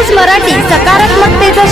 News Marathi सकारात्मकतेचा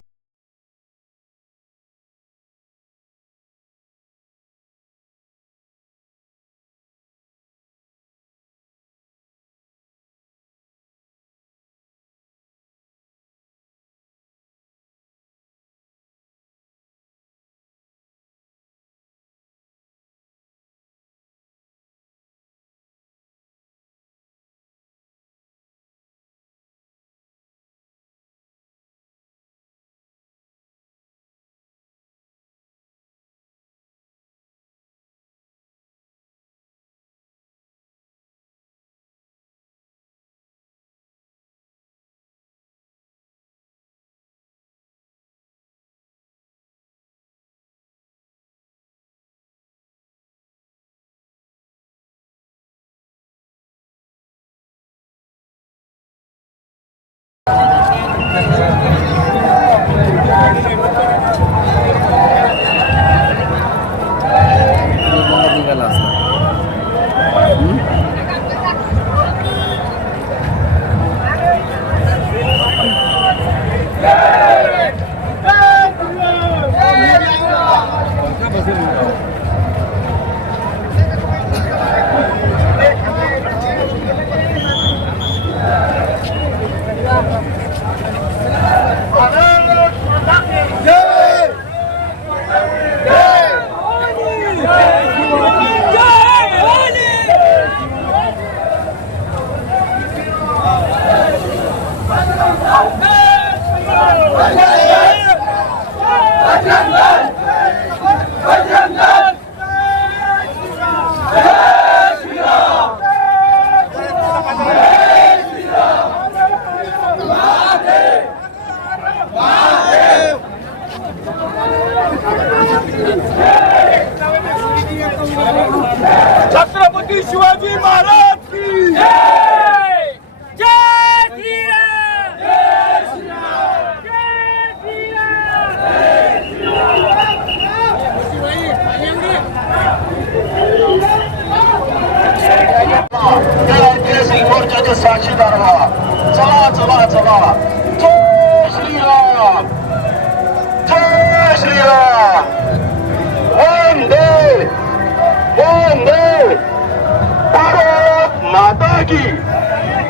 की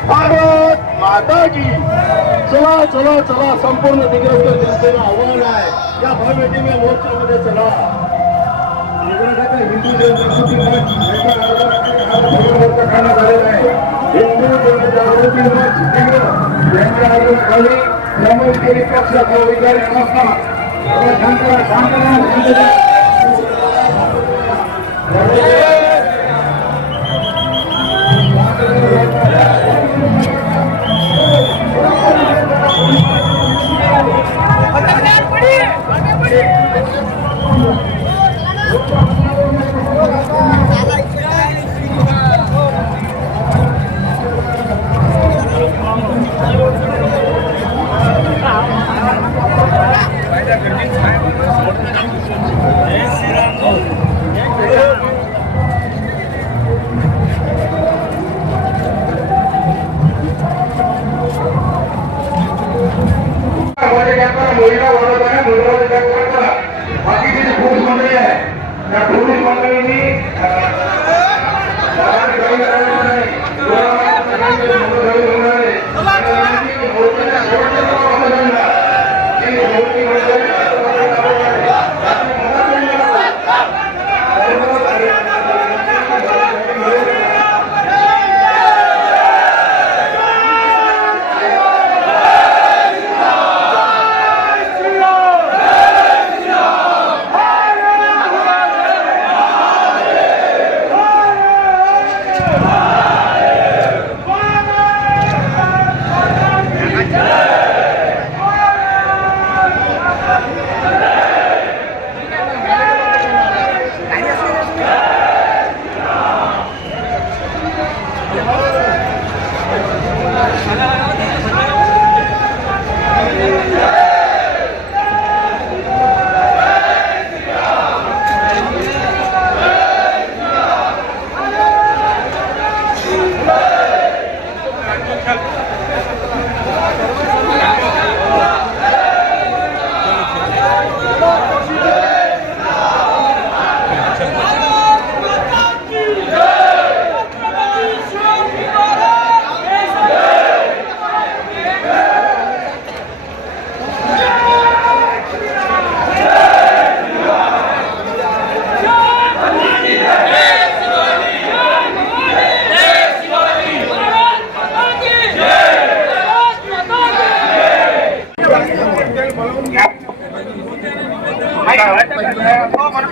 भारत माता की चला चला चला संपूर्ण दिग्रस्त जनतेला आव्हान आहे. या भव्य मोर्चामध्ये चला. हिंदू जनजागृती मंच याच्या आहे. हिंदू जनजागृती मंच दिग्र यांच्या आयोजनाखाली संस्था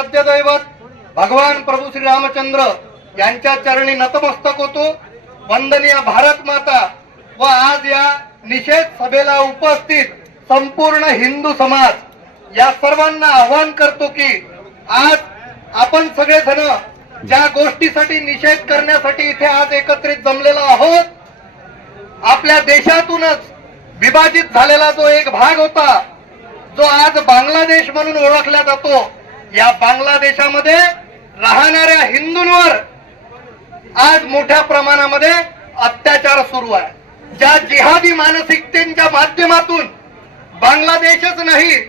आराध्य दैवत भगवान प्रभू श्री रामचंद्र यांच्या चरणी नतमस्तक होतो. वंदनीय भारत माता व आज या निषेध सभेला उपस्थित संपूर्ण हिंदू समाज या सर्वांना आवाहन करतो की आज आपण सगळेजण ज्या गोष्टीसाठी निषेध करण्यासाठी इथे आज एकत्रित जमलेलो आहोत आपल्या देशातूनच विभाजित झालेला जो एक भाग होता जो आज बांगलादेश म्हणून ओळखला जातो या बांगलादेशामध्ये राहणाऱ्या हिंदूंवर आज मोठ्या प्रमाणामध्ये अत्याचार सुरू आहे. ज्या जिहादी मानसिकतेच्या माध्यमातून बांगलादेशच नाही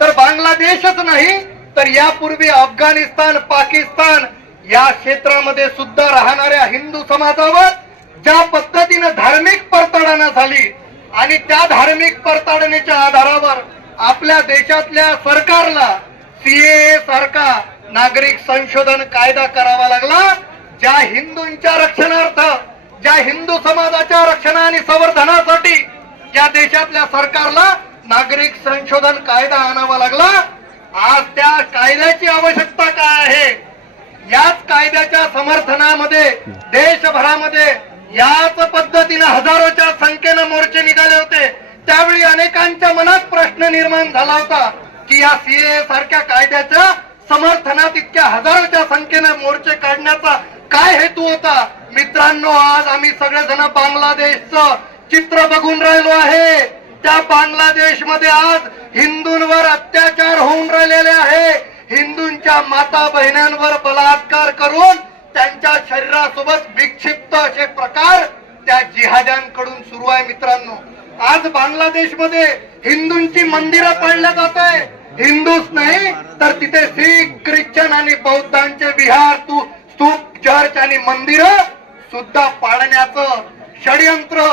तर बांगलादेशच नाही तर यापूर्वी अफगाणिस्तान पाकिस्तान या क्षेत्रामध्ये सुद्धा राहणाऱ्या हिंदू समाजावर ज्या पद्धतीनं धार्मिक पडताळणा झाली आणि त्या धार्मिक पडताळणीच्या आधारावर आपल्या देशातल्या सरकारला सीए सारखा नागरिक संशोधन कायदा करावा लागला ज्या हिंदूंच्या रक्षणार्थ ज्या हिंदू समाजाच्या रक्षणा आणि संवर्धनासाठी या देशातल्या सरकारला नागरिक संशोधन कायदा आणावा लागला. आज त्या कायद्याची आवश्यकता काय आहे? याच कायद्याच्या समर्थनामध्ये देशभरामध्ये याच पद्धतीनं हजारोच्या संख्येनं मोर्चे निघाले होते. त्यावेळी अनेकांच्या मनात प्रश्न निर्माण झाला होता. की या सीए सारख्या कायद्याच्या समर्थनात इतक्या हजारोच्या संख्येने मोर्चे काढण्याचा काय हेतू होता? मित्रांनो आज आम्ही सगळेजण बांगलादेशचं चित्र बघून राहिलो आहे. त्या बांगलादेशमध्ये आज हिंदूंवर अत्याचार होऊन राहिलेले आहे. हिंदूंच्या माता बहिण्यांवर बलात्कार करून त्यांच्या शरीरासोबत विक्षिप्त असे प्रकार त्या जिहाद्यांकडून सुरू आहे मित्रांनो. आज बांगलादेशमध्ये हिंदूंची मंदिरं पाडल्या जात आहे हिंदूच नाही तर तिथे शीख ख्रिश्चन आणि बौद्धांचे विहार तू स्तूप चर्च आणि मंदिर सुद्धा पाळण्याचं षडयंत्र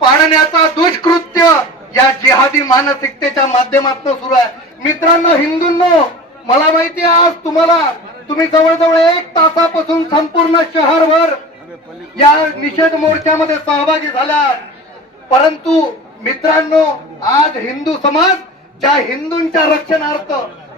पाळण्याचा दुष्कृत्य या जिहादी मानसिकतेच्या माध्यमातून सुरू आहे. मित्रांनो हिंदूंनो मला माहिती आज तुम्हाला तुम्ही जवळजवळ एक तासापासून संपूर्ण शहरभर या निषेध मोर्चामध्ये सहभागी झाला परंतु मित्रांनो आज हिंदू समाज ज्या हिंदूंच्या रक्षणार्थ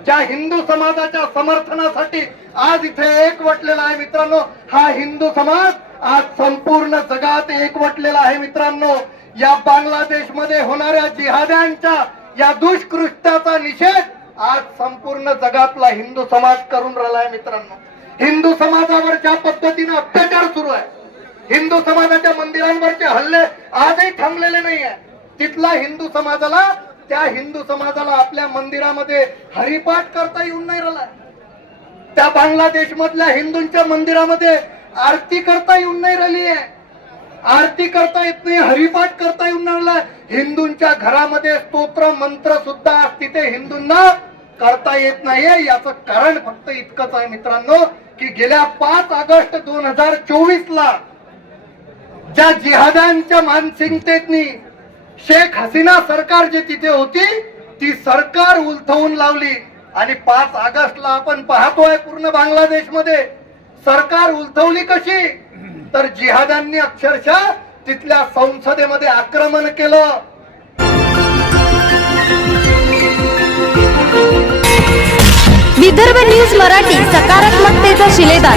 ज्या हिंदू समाजाच्या समर्थनासाठी आज इथे एकवटलेला आहे मित्रांनो हा हिंदू समाज आज संपूर्ण जगात एकवटलेला आहे मित्रांनो. या बांगलादेशमध्ये होणाऱ्या जिहाद्यांच्या या दुष्कृत्याचा निषेध आज संपूर्ण जगातला हिंदू समाज करून राहिला आहे मित्रांनो. हिंदू समाजावर ज्या पद्धतीने अत्याचार सुरू आहे हिंदू समाजाच्या मंदिरांवरचे हल्ले आजही थांबलेले नाही आहे तिथला हिंदू समाजाला त्या हिंदू समाजाला आपल्या मंदिरामध्ये हरिपाठ करता येऊन नाही राहिला. त्या बांगलादेश मधल्या हिंदूंच्या मंदिरामध्ये आरती करता येऊन नाही राहिली आहे. आरती करता येत नाही हरिपाठ करता येऊन नाही राहिला. हिंदूंच्या घरामध्ये स्तोत्र मंत्र सुद्धा तिथे हिंदूंना करता येत नाहीये. याचं कारण फक्त इतकंच आहे मित्रांनो की गेल्या पाच ऑगस्ट दोन हजार चोवीस ला ज्या जिहादांच्या मानसिकतेतनी शेख हसीना सरकार जी तिथे होती ती सरकार उलथवून लावली. आणि पाच ऑगस्टला आपण पाहतोय पूर्ण बांगलादेशमध्ये. सरकार उलथवली कशी? तर जिहाद्यांनी अक्षरशः तिथल्या संसदेमध्ये आक्रमण केलं. विदर्भ न्यूज मराठी सकारात्मकतेचा शिलेदार.